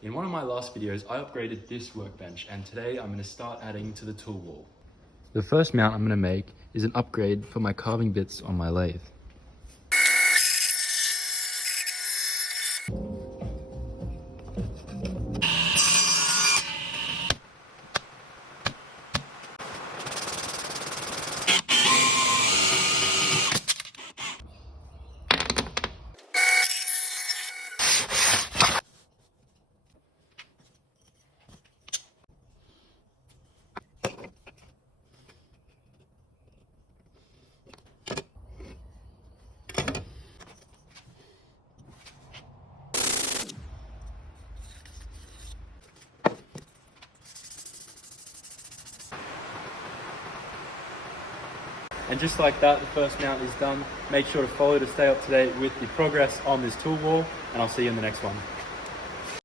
In one of my last videos, I upgraded this workbench, and today I'm going to start adding to the tool wall. The first mount I'm going to make is an upgrade for my carving bits on my lathe. And just like that, the first mount is done. Make sure to follow to stay up to date with the progress on this tool wall, and I'll see you in the next one.